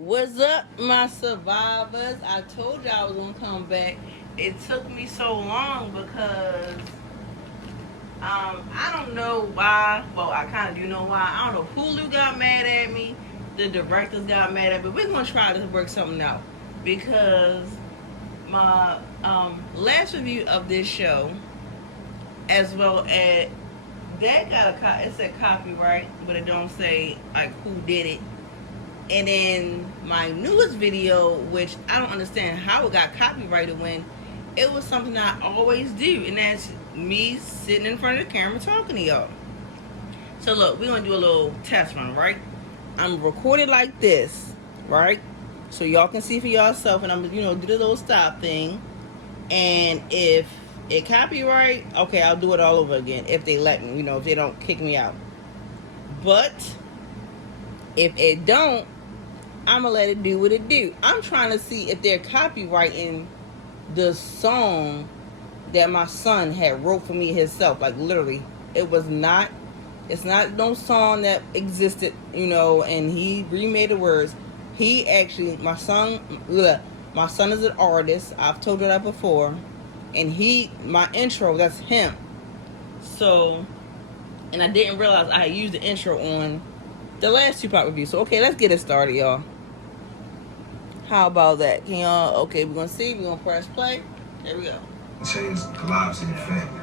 What's up, my survivors? I told y'all I was gonna come back. It took me so long because I don't know why. Well, I kind of do know why. I don't know. Hulu got mad at me. The directors got mad at me. But we're gonna try to work something out because my last review of this show, as well as that got it said copyright, but it don't say like who did it. And then my newest video, which I don't understand how it got copyrighted when it was something I always do, and that's me sitting in front of the camera talking to y'all. So look, we're gonna do a little test run, right? I'm recording like this, right? So y'all can see for yourself, and I'm do the little stop thing. And if it copyright, okay, I'll do it all over again if they let me, if they don't kick me out. But if it don't, I'm gonna let it do what it do. I'm trying to see if they're copyrighting the song that my son had wrote for me himself. Like literally, it's not no song that existed, and he remade the words. He actually, my son is an artist. I've told you that before. And my intro, that's him. So, and I didn't realize I had used the intro on the last Tupac review. So, okay, let's get it started, y'all. How about that? Can y'all, okay, we're going to see. We're going to press play. There we go. Change the lives of your family.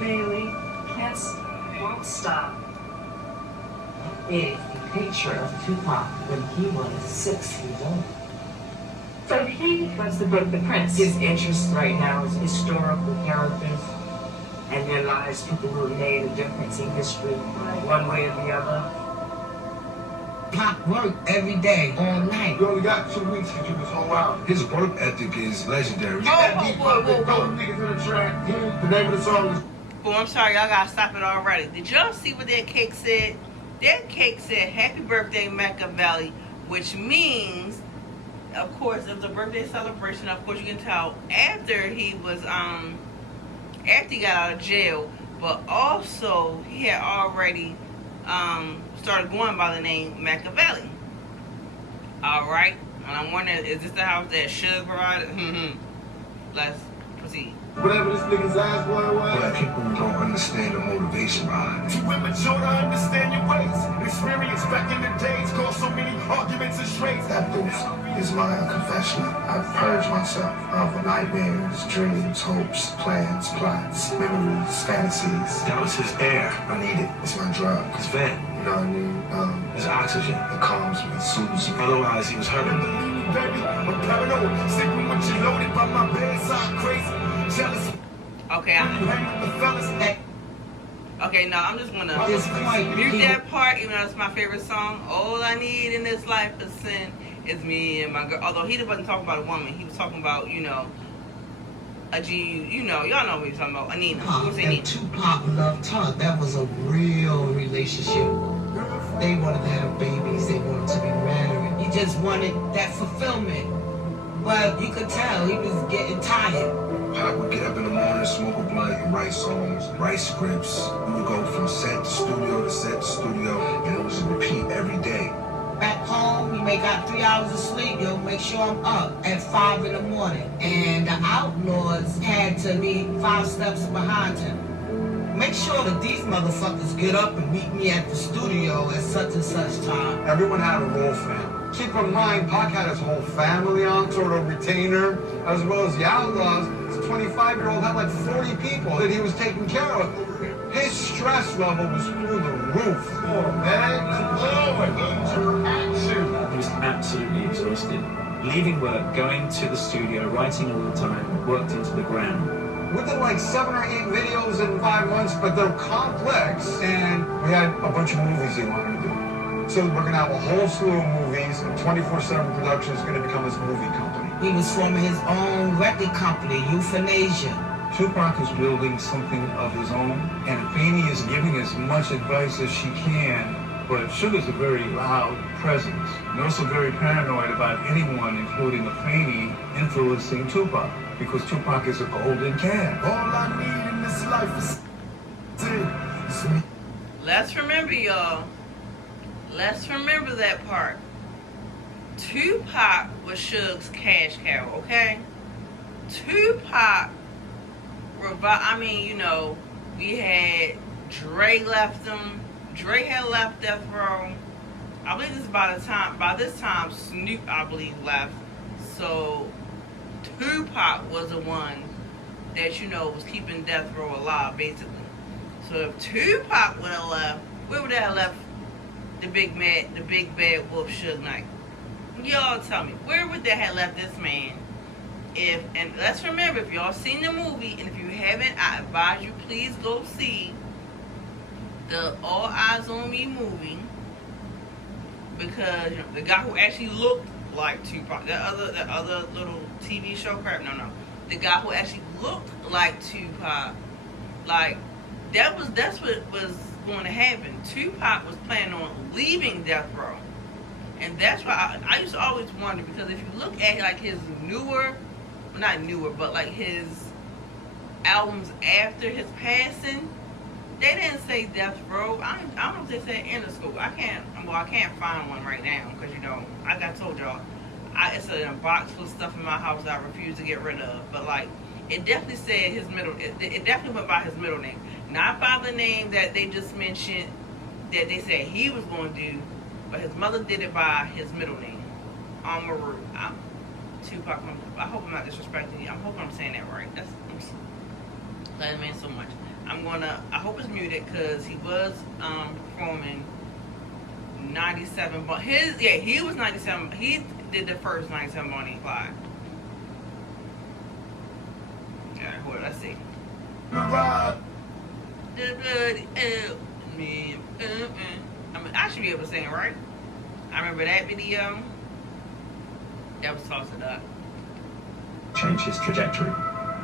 Bailey. Cats won't stop. Is a picture of Tupac when he was 6 years old. So he wants to book the Prince. His interest right now is historical characters and their lives, people who have made a difference in history, one way or the other. Pop worked every day, all night. You only got 2 weeks to do this whole album. His work ethic is legendary. Whoa. Niggas in the track. The name of the song is... Oh, I'm sorry, y'all gotta stop it already. Did y'all see what that cake said? That cake said, "Happy birthday, Machiavelli," which means, of course, it was a birthday celebration. Of course, you can tell after he got out of jail, but also he had already started going by the name Machiavelli. All right, and I'm wondering, is this the house that Suge provided? Let's proceed. Whatever this nigga's ass was. Black people don't understand the motivation behind it. Too immature to understand your ways. Experience back in the days caused so many arguments and straits. That booth is my confessional. I've purged myself of nightmares, dreams, hopes, plans, plots, memories, fantasies. That was his air. I need it. It's my drug. His vent. You know what I mean? His oxygen. It calms me, it soothes me. Otherwise, he was hurting. Baby, I'm paranoid. Sleeping with you loaded by my bedside, crazy. Jealous. Okay, okay, no, I'm just gonna mute that part, even though it's my favorite song. All I need in this life is sin is me and my girl. Although he wasn't talking about a woman, he was talking about, a G, y'all know what he's talking about, Anina. And Tupac loved Tug. That was a real relationship. They wanted to have babies. They wanted to be married. He just wanted that fulfillment. But you could tell he was getting tired. I would get up in the morning, smoke a blunt, and write songs, write scripts. We would go from set to studio to set to studio, and it was a repeat every day. Back home, you may got 3 hours of sleep. Make sure I'm up at 5 in the morning. And the Outlaws had to be 5 steps behind him. Make sure that these motherfuckers get up and meet me at the studio at such and such time. Everyone had a role for him. Keep in mind, Pac had his whole family on, sort of retainer, as well as the Outlaws. This 25-year-old had like 40 people that he was taking care of. His stress level was through the roof. Oh, man. Oh, my God. Action. He was absolutely exhausted. Leaving work, going to the studio, writing all the time, worked into the ground. We did like 7 or 8 videos in 5 months, but they're complex, and we had a bunch of movies he wanted to do. So we're going to have a whole slew of movies, and 24/7 Production is going to become his movie company. He was forming his own record company, Euthanasia. Tupac is building something of his own, and Afini is giving as much advice as she can, but Sugar's a very loud presence, and also very paranoid about anyone, including Afini, influencing Tupac, because Tupac is a golden cat. All I need in this life is sin. Let's remember, y'all, Let's remember that part. Tupac was Suge's cash cow, okay? Tupac we had Dre left him. Dre had left Death Row. I believe by this time Snoop, I believe, left. So Tupac was the one that, was keeping Death Row alive, basically. So if Tupac would have left, where would that have left the big bad wolf Suge Knight? Y'all tell me, where would that have left this man? And let's remember, if y'all seen the movie, and if you haven't, I advise you, please go see the All Eyes on Me movie, because the guy who actually looked like Tupac, that other little TV show crap, the guy who actually looked like Tupac, like that's what was going to happen. Tupac was planning on leaving Death Row, and that's why I used to always wonder, because if you look at like his not newer, but like his albums after his passing, they didn't say Death Row. I don't know if they said Interscope. I can't find one right now, because like I told y'all, it's in a box full of stuff in my house that I refuse to get rid of. But like, it definitely said his middle. It definitely went by his middle name, not by the name that they just mentioned that they said he was going to do, but his mother did it by his middle name, Amaru. Tupac. I hope I'm not disrespecting you. I hope I'm saying that right. That means so much. I hope it's muted, because he was performing 97, but he was 97. He did the first 97 Bonnie and Clyde. Alright, hold on, let's see. The bloody me. I should be able to sing it, right? I remember that video. That was Toss It Up. Change his trajectory.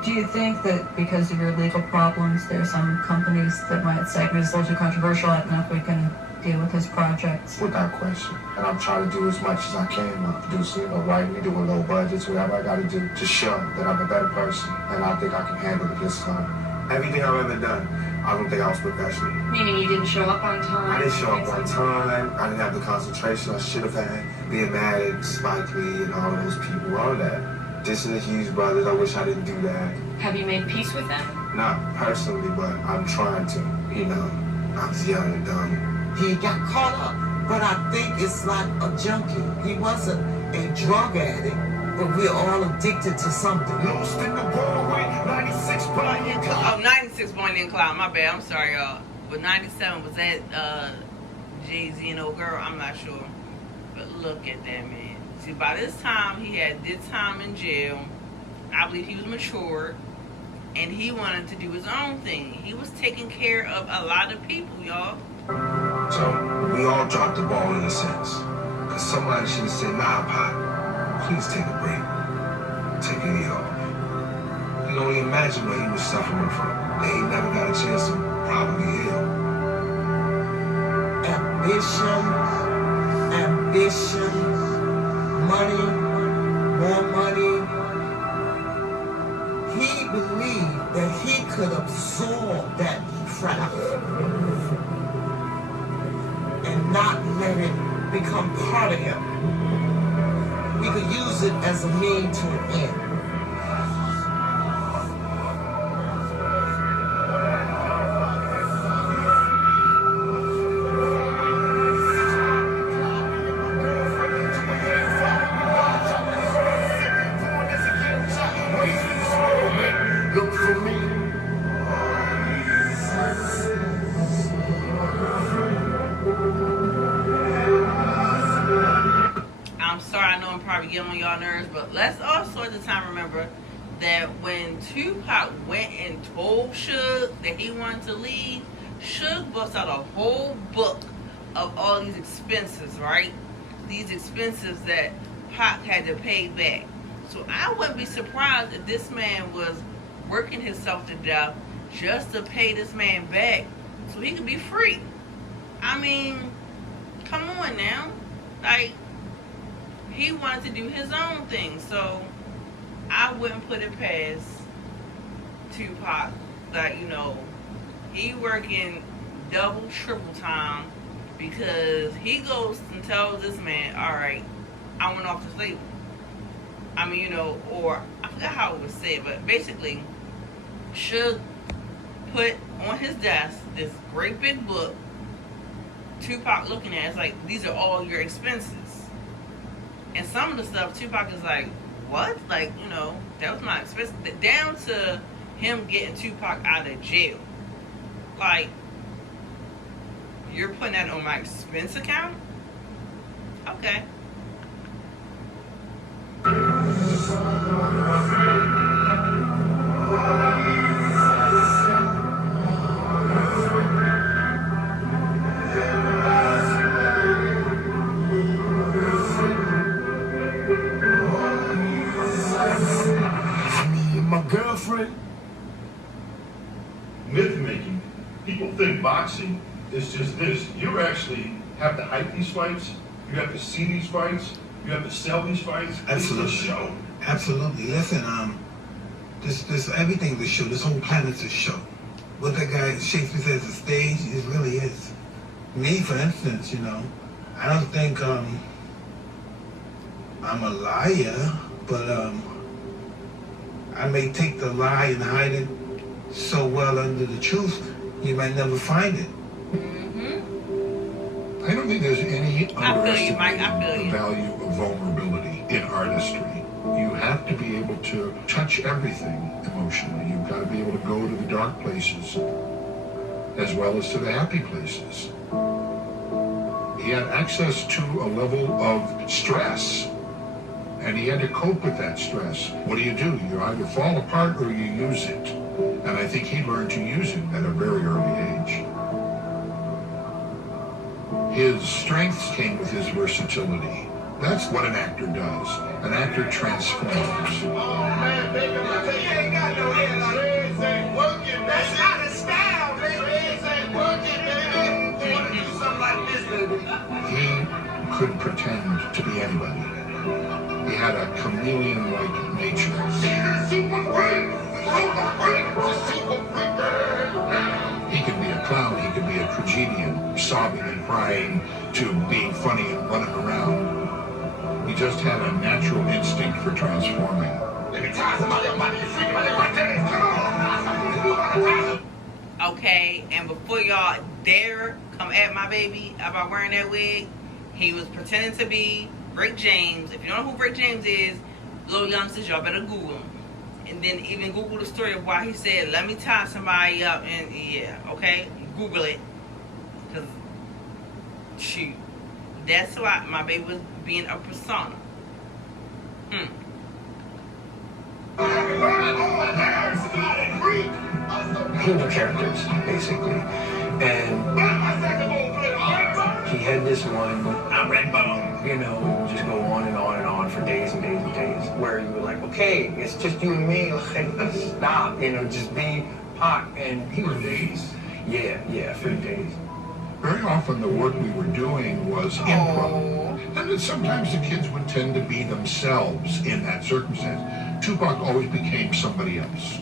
Do you think that because of your legal problems, there are some companies that might say it's a little too controversial, I don't know if we can deal with his projects? Without question. And I'm trying to do as much as I can. I'm producing, writing, doing low budgets, whatever I got to do to show that I'm a better person. And I think I can handle it this time. Everything I've ever done, I don't think I was professional. Meaning you didn't show up on time? I didn't show up on time. I didn't have the concentration I should have had. Being mad at Spike Lee and all of those people, all of that. Dissing the Hughes brothers, I wish I didn't do that. Have you made peace with them? Not personally, but I'm trying to. I was young and dumb. He got caught up, but I think it's like a junkie. He wasn't a drug addict, but we're all addicted to something. Lost in the world with 96 Bonnie and Clyde. 96 Bonnie and Clyde. My bad. I'm sorry, y'all. But 97, was that Jay-Z and old girl? I'm not sure. But look at that man. See, by this time, he had did time in jail. I believe he was mature, and he wanted to do his own thing. He was taking care of a lot of people, y'all. So we all dropped the ball in a sense. Because somebody should have said, nah, Pop, please take a break. Take a year off. You can only imagine what he was suffering from. That he never got a chance to probably heal. Ambition, money, more money. He believed that he could absorb that crap and not let it become part of him. We could use it as a means to an end. Look for me. I'm sorry, I know I'm probably getting on y'all nerves, but let's also at the time remember that when Tupac went and told Suge that he wanted to leave, Suge bust out a whole book of all these expenses, right? These expenses that Pac had to pay back. So I wouldn't be surprised if this man was working himself to death just to pay this man back so he could be free. I mean, come on now. Like, he wanted to do his own thing, so I wouldn't put it past Tupac. Like, he working double, triple time because he goes and tells this man, all right, I went off the label. I mean, you know, or I forgot how it was said, but basically, Suge put on his desk this great big book, Tupac looking at it, it's like, these are all your expenses. And some of the stuff, Tupac is like, what? Like, you know, that was my expense. Down to him getting Tupac out of jail. Like, you're putting that on my expense account? Okay. My girlfriend. Myth making. People think boxing is just this. You actually have to hype these fights. You have to see these fights. You have to sell these fights. Absolutely. It's a show. Absolutely. Listen, this everything's a show. This whole planet's a show. What that guy Shakespeare says is a stage, it really is. Me, for instance, you know, I don't think I'm a liar, but I may take the lie and hide it so well under the truth, you might never find it. I don't think there's any underestimating Mike. the value of vulnerability in artistry. You have to be able to touch everything emotionally. You've got to be able to go to the dark places as well as to the happy places. He had access to a level of stress, and he had to cope with that stress. What do? You either fall apart or you use it. And I think he learned to use it at a very early age. His strengths came with his versatility. That's what an actor does. An actor transforms. Oh man, baby, you ain't got no head on it. Ain't working, that's not a style, baby. Dreads ain't working, baby. You wanna do something like this, baby? He could pretend to be anybody. He had a chameleon-like nature. He could be a clown, he could be a tragedian, sobbing and crying, to being funny and running around. He just had a natural instinct for transforming. Let me tie somebody up, you freak about it right there. Come on. Okay, and before y'all dare come at my baby about wearing that wig, he was pretending to be Rick James. If you don't know who Rick James is, little youngsters, y'all better Google him. And then even Google the story of why he said, let me tie somebody up. And yeah, okay? Google it. Because, shoot. That's why my baby was being a persona. He was characters, basically. And he had this one, I'm Redbone, you know, it would just go on and on and on for days and days and days, where you were like, okay, it's just you and me, like, stop, you know, just be Pac. And he was days. Yeah, for days. Very often the work we were doing was improv. And then sometimes the kids would tend to be themselves in that circumstance. Tupac always became somebody else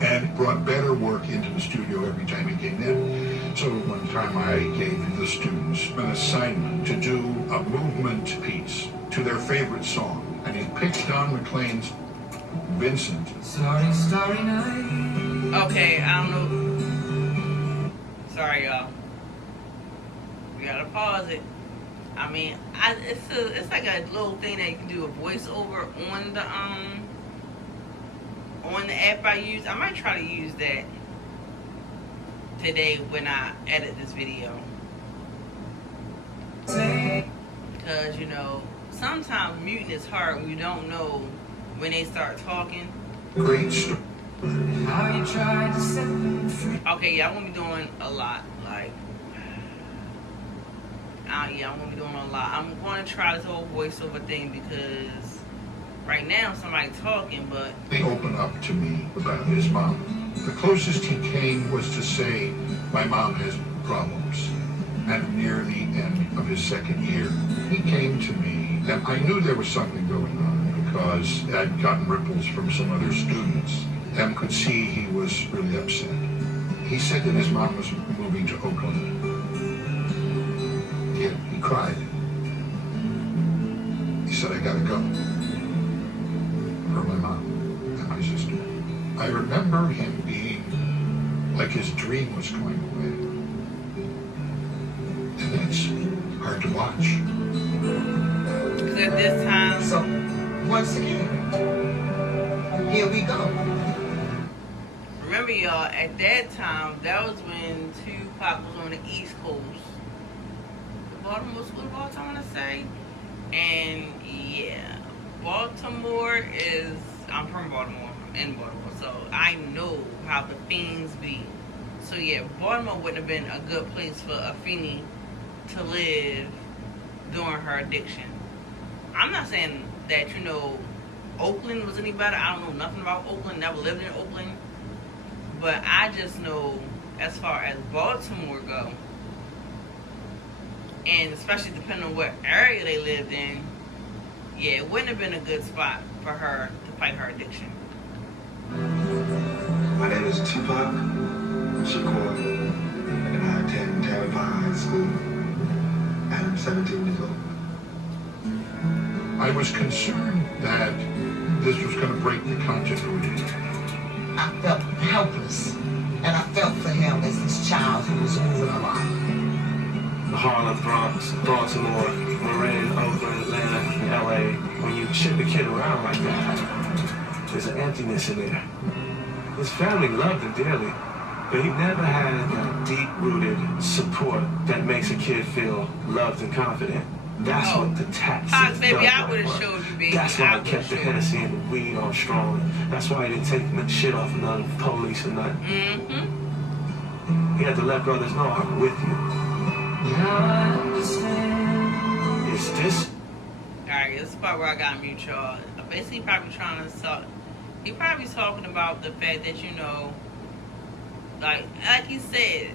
and brought better work into the studio every time he came in. So one time I gave the students an assignment to do a movement piece to their favorite song. And he picked Don McLean's Vincent. Starry night. Okay, I don't know. Sorry, y'all. We gotta pause it. I mean, it's like a little thing that you can do a voiceover on the app I use. I might try to use that today when I edit this video. Because, you know, sometimes muting is hard when you don't know when they start talking. Great story. How you tried to set them free. Okay, yeah, I'm gonna be doing a lot. Like, yeah, I'm gonna be doing a lot. I'm gonna try this whole voiceover thing because right now somebody's talking, but They opened up to me about his mom. The closest he came was to say, my mom has problems. And near the end of his second year, he came to me, and I knew there was something going on because I'd gotten ripples from some other students and could see he was really upset. He said that his mom was moving to Oakland. cried. He said, I gotta go. For my mom and my sister. I remember him being like his dream was going away. And that's hard to watch. Because at this time, So, once again, here we go. remember y'all, at that time, that was when Tupac was on the East Coast. Baltimore School of Baltimore, I want to say. And yeah, Baltimore is, I'm from Baltimore, I'm in Baltimore, so I know how the fiends be. So yeah, Baltimore wouldn't have been a good place for Afini to live during her addiction. I'm not saying that, you know, Oakland was any better. I don't know nothing about Oakland, never lived in Oakland. But I just know, as far as Baltimore go, and especially depending on what area they lived in, yeah, it wouldn't have been a good spot for her to fight her addiction. My name is Tupac Shakur, and I attend Tampa High School, and I'm 17 years old. I was concerned that this was going to break the continuity. I felt helpless, and I felt for him as this child who was moving a lot. Harlem, Bronx, Baltimore, Marin, Oakland, Atlanta, and LA. When you ship a kid around like that, there's an emptiness in there. His family loved him dearly, but he never had that deep-rooted support that makes a kid feel loved and confident. That's what the taxes Pox, baby, done I would for have him. showed you, baby. That's why he kept the Hennessy and the weed on strong. That's why he didn't take shit off none of the police or nothing. Mm-hmm. He had to let brothers know I'm with you. Is this? Alright, this is the part where I got mute y'all. Basically, probably trying to talk. He probably talking about the fact that, you know, like he said,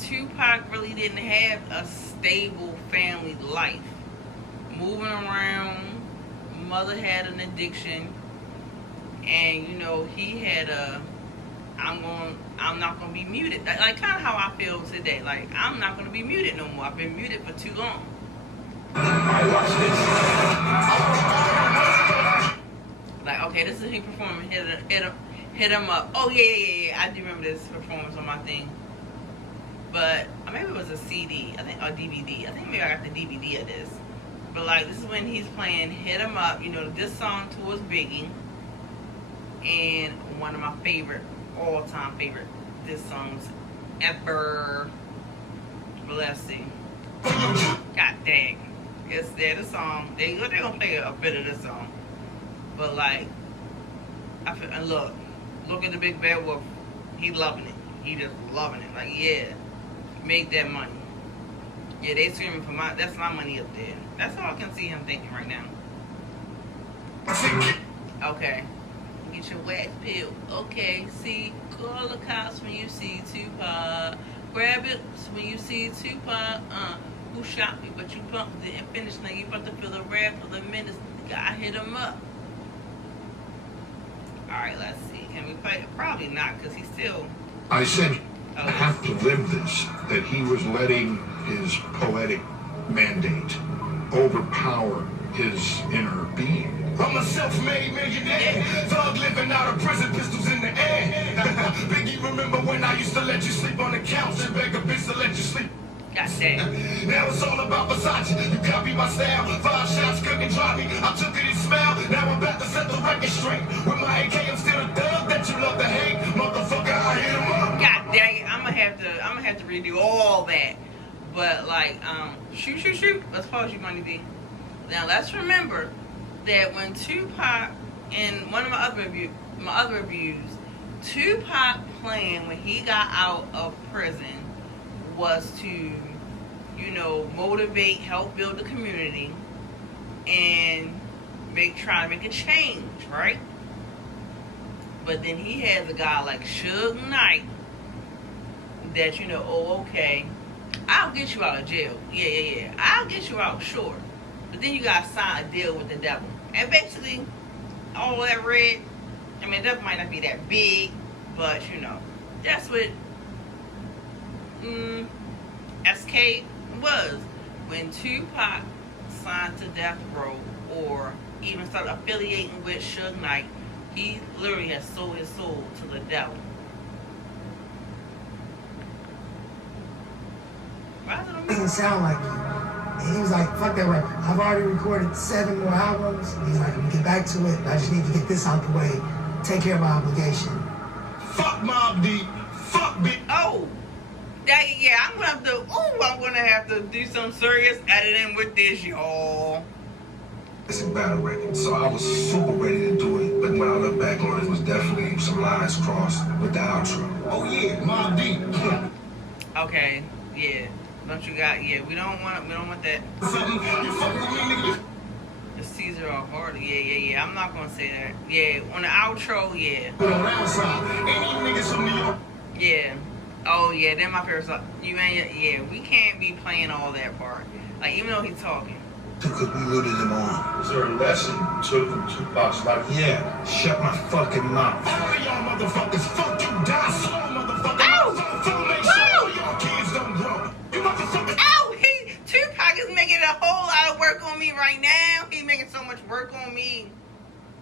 Tupac really didn't have a stable family life. Moving around, mother had an addiction, and you know he had a. I'm not gonna be muted. Like kind of how I feel today. Like I'm not gonna be muted no more. I've been muted for too long. I watch this. Like okay, this is him performing. Hit him up. Oh yeah. I do remember this performance on my thing. But maybe it was a CD. I think or DVD. I think maybe I got the DVD of this. But like this is when he's playing "Hit 'Em Up." You know this song towards Biggie, and one of my favorite. All-time favorite diss songs ever. But let's see. God dang. Yes, the song. They're gonna play a bit of this song. But like, I feel, and look at the big bad wolf. He loving it. He just loving it. Like yeah, make that money. Yeah, they screaming for that's my money up there. That's all I can see him thinking right now. Okay. Get your wax pill. Okay, see, call the cops when you see Tupac. Grab it when you see Tupac. Who shot me, but you bumped it and finished. Now you about to feel the wrath of the menace. I hit him up. Alright, let's see. Can we play it? Probably not, because he's still... I said, I have to live this, that he was letting his poetic mandate overpower his inner being. I'm a self-made millionaire, thug living out of prison, pistols in the air. Biggie, remember when I used to let you sleep on the couch and beg a bitch to let you sleep? God damn. Now it's all about Versace. You copy my style, 5 shots couldn't drop me. I took it and smiled. Now I'm about to set the record straight. With my AK, I'm still a thug that you love to hate, motherfucker. I hit him up. God dang it! I'm gonna have to redo all that. But like, shoot. Let's pause you, Money D. Now let's remember that when Tupac, in one of my other reviews, Tupac plan when he got out of prison was to, you know, motivate, help build the community, and try to make a change, right? But then he has a guy like Suge Knight that, you know, oh, okay, I'll get you out of jail. Yeah. I'll get you out, sure. But then you gotta sign a deal with the devil. And basically, all that red, I mean, that might not be that big, but, you know, that's what SK was. when Tupac signed to Death Row or even started affiliating with Suge Knight, he literally has sold his soul to the devil. It doesn't sound like me. And he was like, fuck that record. I've already recorded 7 more albums. He's like, we get back to it. I just need to get this out the way. Take care of my obligation. Fuck Mob Deep. Fuck Big. Oh, yeah, I'm gonna have to do some serious editing with this, y'all. It's a battle record, so I was super ready to do it. But when I look back on it, it was definitely some lines crossed with the outro. Oh yeah, Mob Deep. Okay, yeah. Don't you got? Yeah, we don't want that. Something you fuck with me, nigga. The Caesar or harder. Yeah. I'm not gonna say that. Yeah, on the outro, yeah. Around side, ain't even niggas from New York. Yeah. Oh yeah, they're my favorite song. Yeah, we can't be playing all that part. Like even though he's talking. Because we rooted him on. Was there a lesson you took from Tupac's life? Yeah, shut my fucking mouth. All of y'all motherfuckers, fuck you, die slow, motherfucker. Ow! Full make sure y'all kids don't grow. You motherfuckers. Ow! Tupac is making a whole lot of work on me right now. He's making so much work on me.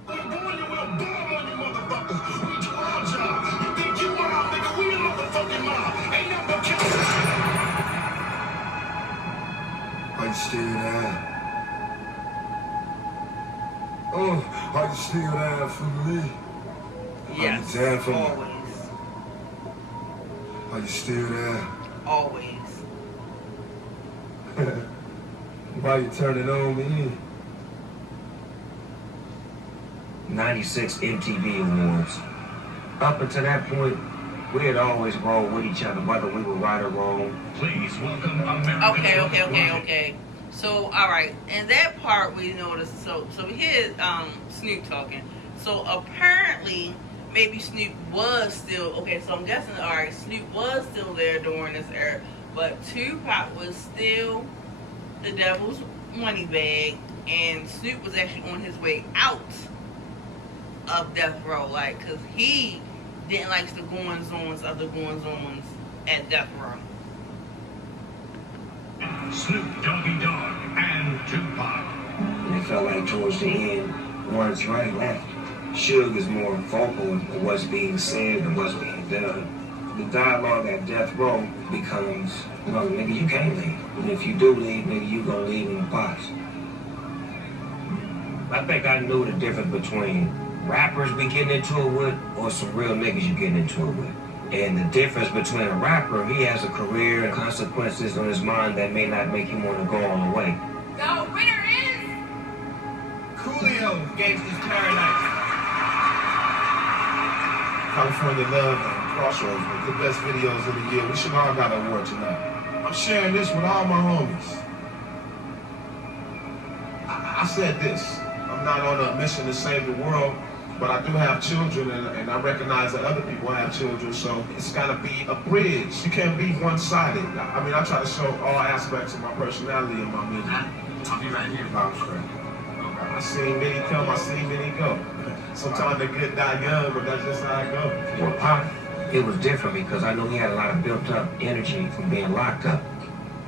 We're born, you will bomb on you motherfuckers. We do our job. You think you wild, nigga? We the motherfucking mob. Ain't nothing but killers. Are you still there? Oh, are you still there for me? Yes, Are you there for me? always. Are you still there? Always. Why you turning on me? 96 MTV Awards. Up until that point, we had always rolled with each other, whether we were right or wrong. Please welcome America. Okay. So, all right, in that part we noticed. So we hear Snoop talking. So apparently, maybe Snoop was still okay. So I'm guessing, all right, Snoop was still there during this era, but Tupac was still the devil's money bag, and Snoop was actually on his way out of Death Row, like, cause he didn't like the goings-ons of the goings-ons at Death Row. Snoop Doggy Dogg and Tupac. And it felt like towards the end, words right left. Suge is more vocal of what's being said and what's being done. The dialogue at Death Row becomes, well, nigga, you can't leave. And if you do leave, nigga, you gonna leave in a box. I think I knew the difference between rappers we getting into it with or some real niggas you getting into it with. And the difference between a rapper, he has a career and consequences on his mind that may not make him want to go all the way. The winner is Coolio, Gangsta's Paradise. California Love and Crossroads were the best videos of the year. We should all got an award tonight. I'm sharing this with all my homies. I said this. I'm not on a mission to save the world, but I do have children, and I recognize that other people have children, so it's got to be a bridge. You can't be one-sided. I mean, I try to show all aspects of my personality in my music. I'll be right here. I seen many come, I seen many go. Sometimes the good die young, but that's just how it goes. For Pac, it was different because I know he had a lot of built-up energy from being locked up.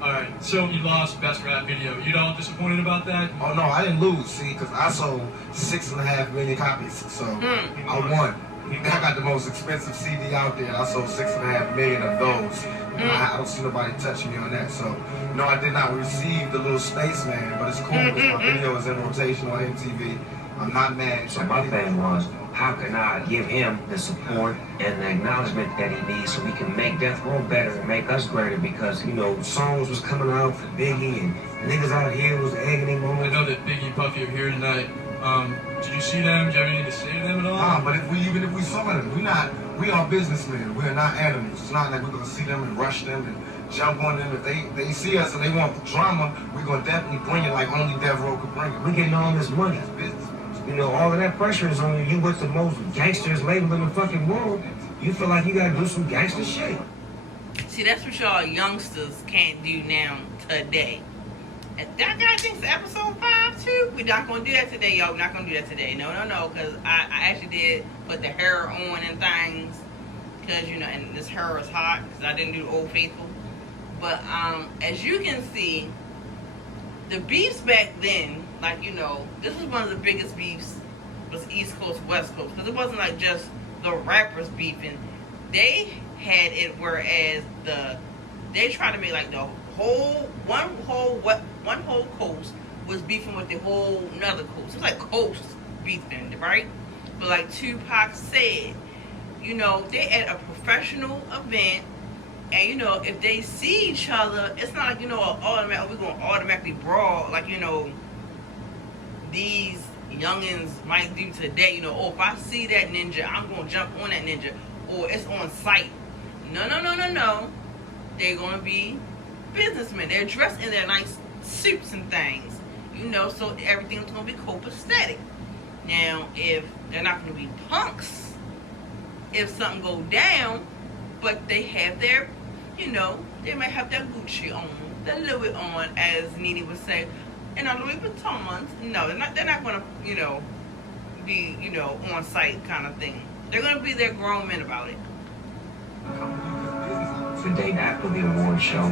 Alright, so you lost Best Rap Video. You all disappointed about that? Oh no, I didn't lose, see, because I sold 6.5 million copies, so I won. I got the most expensive CD out there, and I sold 6.5 million of those. I don't see nobody touching me on that, so no, I did not receive the little Spaceman, but it's cool because my video is in rotation on MTV. I'm not mad. So my thing was, how can I give him the support and the acknowledgement that he needs so we can make Death Row better and make us greater? Because, you know, songs was coming out for Biggie and niggas out here was egging him on. I know that Biggie and Puffy are here tonight. Did you see them? Did you have anything to say to them at all? Nah, but even if we saw them, we are businessmen. We're not animals. It's not like we're gonna see them and rush them and jump on them. If they see us and they want drama, we're gonna definitely bring it like only Death Row could bring it. We getting all this money. You know, all of that pressure is on you. You with the most gangsters label in the fucking world. You feel like you gotta do some gangster shit. See, that's what y'all youngsters can't do now today. And that guy thinks episode 5 too. We're not gonna do that today, y'all. We're not gonna do that today. No, because I actually did put the hair on and things, because you know, and this hair is hot because I didn't do the Old Faithful. But as you can see, the beefs back then, like, you know, this was one of the biggest beefs, was East Coast, West Coast, because it wasn't like just the rappers beefing. They had it whereas they tried to make like the whole one whole coast was beefing with the whole another coast. It was like coast beefing, right? But like Tupac said, you know, they at a professional event, and you know, if they see each other, it's not like, you know, we're gonna automatically brawl like, you know, these youngins might do today. You know, oh, if I see that ninja, I'm gonna jump on that ninja, or it's on sight. No. They're gonna be businessmen. They're dressed in their nice suits and things, you know, so everything's gonna be copacetic. Now, if they're not gonna be punks, if something go down, but they have their, you know, they might have their Gucci on, their Louis on, as Nene would say, and our Louis Vuittons. No, they're not gonna, you know, be, you know, on site kind of thing. They're gonna be their grown men about it. The day after the award show,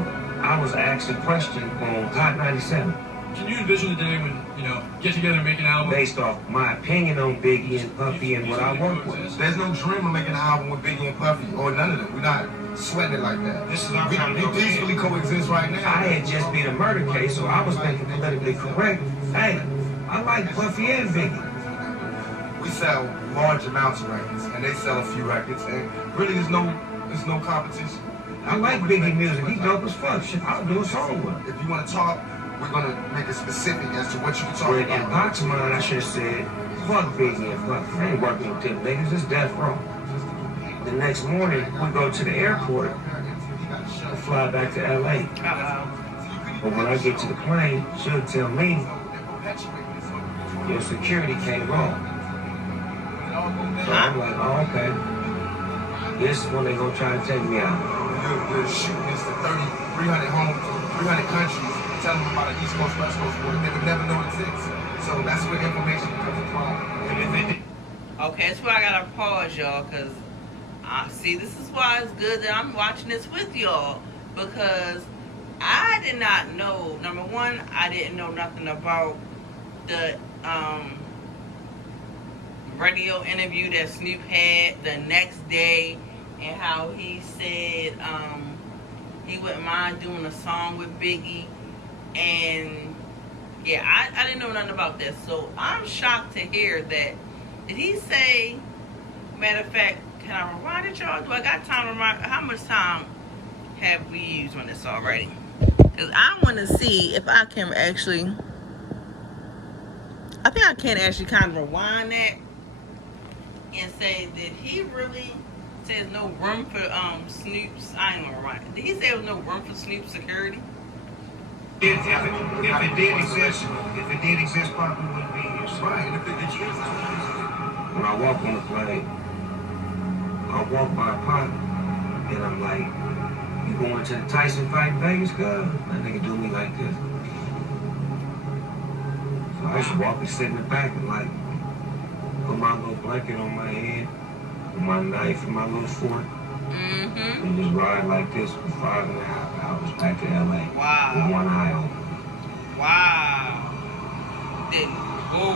I was asked a question on Hot 97. Can you envision the day when, you know, get together and make an album? Based off my opinion on Biggie and Puffy and what I work with. There's no dream of making an album with Biggie and Puffy or none of them. We're not sweating it like that. This is our we peacefully coexist right now. I had just been a murder case, so I was thinking politically correct. Hey, I like Puffy and Biggie. We sell large amounts of records, and they sell a few records, and really there's no competition. I like Biggie music. He dope as fuck. Shit, I'll do a song with him. If you want to talk, we're going to make it specific as to what you can talk When about. in Pac's mind, I should have said, fuck Biggie and fuck. I ain't working with them niggas. It's death row. The next morning, we go to the airport to fly back to LA. But when I get to the plane, she'll tell me, your security came wrong. So I'm like, oh, okay. This is when they gonna try to take me out. You're shooting this to 300 homes, 300 countries, telling them about the East Coast, West Coast war. They would never know it exists. So that's where information comes from. Okay, that's where I gotta pause, y'all, because see, this is why it's good that I'm watching this with y'all, because I did not know, number one, I didn't know nothing about the radio interview that Snoop had the next day, and how he said he wouldn't mind doing a song with Biggie. And yeah, I didn't know nothing about that, so I'm shocked to hear that. Did he say, matter of fact, can I rewind it, y'all? Do I got time to rewind? How much time have we used on this already? Because I want to see if I can actually, I think I can actually kind of rewind that and say, did he really say there's no room for Snoop's, I ain't gonna rewind it. Did he say there was no room for Snoop's security? If it did exist, probably wouldn't be here. Right. When I walk on the plane, I walk by a pot, and I'm like, you going to the Tyson fight in Vegas, cuz? That nigga do me like this. So I should walk and sit in the back and like, put my little blanket on my head, with my knife and my little fork, and just ride like this for 5.5 hours back to LA. Wow. With one eye open. Wow. Then, whoa.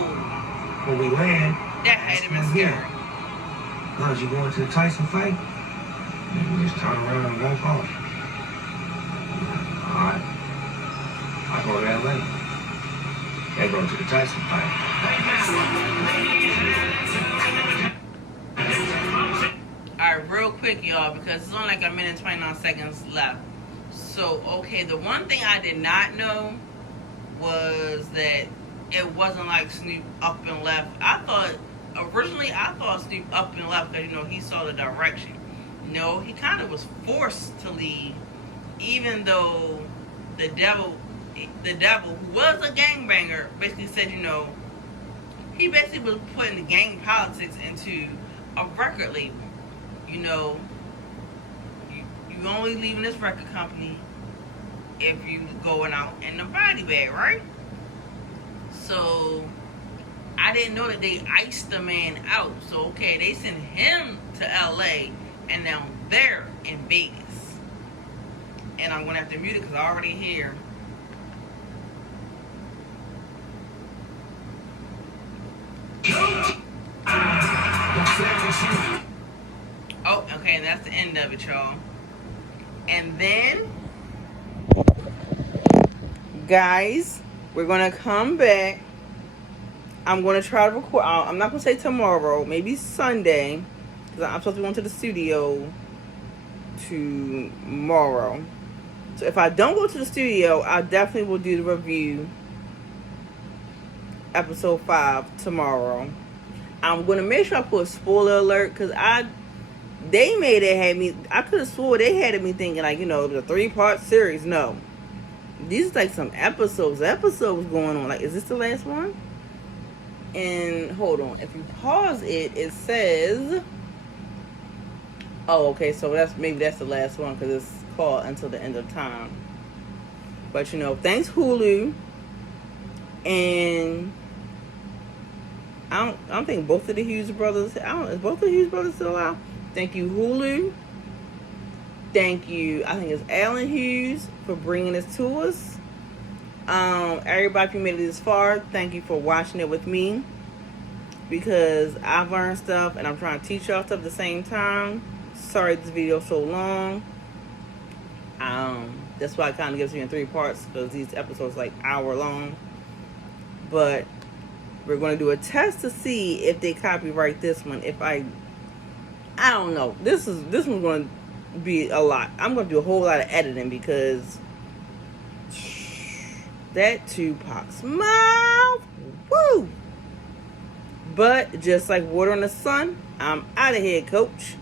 When we land, that had to be scary. Cuz you going to the Tyson fight? And we just turn around and walk off. Alright. I go to LA. They go to the Tyson fight. Alright, real quick, y'all, because it's only like 1 minute and 29 seconds left. So, okay, the one thing I did not know was that it wasn't like Snoop up and left. Originally I thought Snoop up and left because, you know, he saw the direction. No, he kind of was forced to leave, even though the devil, who was a gangbanger, basically said, you know, he basically was putting the gang politics into a record label. You know, you only leaving this record company if you going out in the body bag, right? So I didn't know that they iced the man out. So okay, they sent him to LA, and now they're in Vegas. And I'm gonna have to mute it because I already hear Oh, okay, that's the end of it, y'all. And then, guys, we're gonna come back. I'm gonna try to record. I'm not gonna say tomorrow, maybe Sunday, because I'm supposed to be going to the studio tomorrow. So if I don't go to the studio, I definitely will do the review episode 5 tomorrow. I'm gonna make sure I put a spoiler alert, because they made it had me. I could have swore they had me thinking like, the 3-part series. No, these are like some episodes going on. Like, is this the last one? And hold on, if you pause it, it says, oh, okay, so that's the last one, because it's called Until the End of Time. But thanks Hulu. And I don't think both of the Hughes brothers, is both of the Hughes brothers still alive? Thank you Hulu. Thank you, I think it's Alan Hughes, for bringing this to us. Everybody who made it this far, thank you for watching it with me, because I've learned stuff and I'm trying to teach y'all stuff at the same time. Sorry this video is so long. That's why I kind of gives you in 3 parts, because these episodes like hour long. But we're going to do a test to see if they copyright this one. If I don't know. This one's going to be a lot. I'm going to do a whole lot of editing, because that Tupac's mouth, woo! But just like water in the sun, I'm out of here, coach.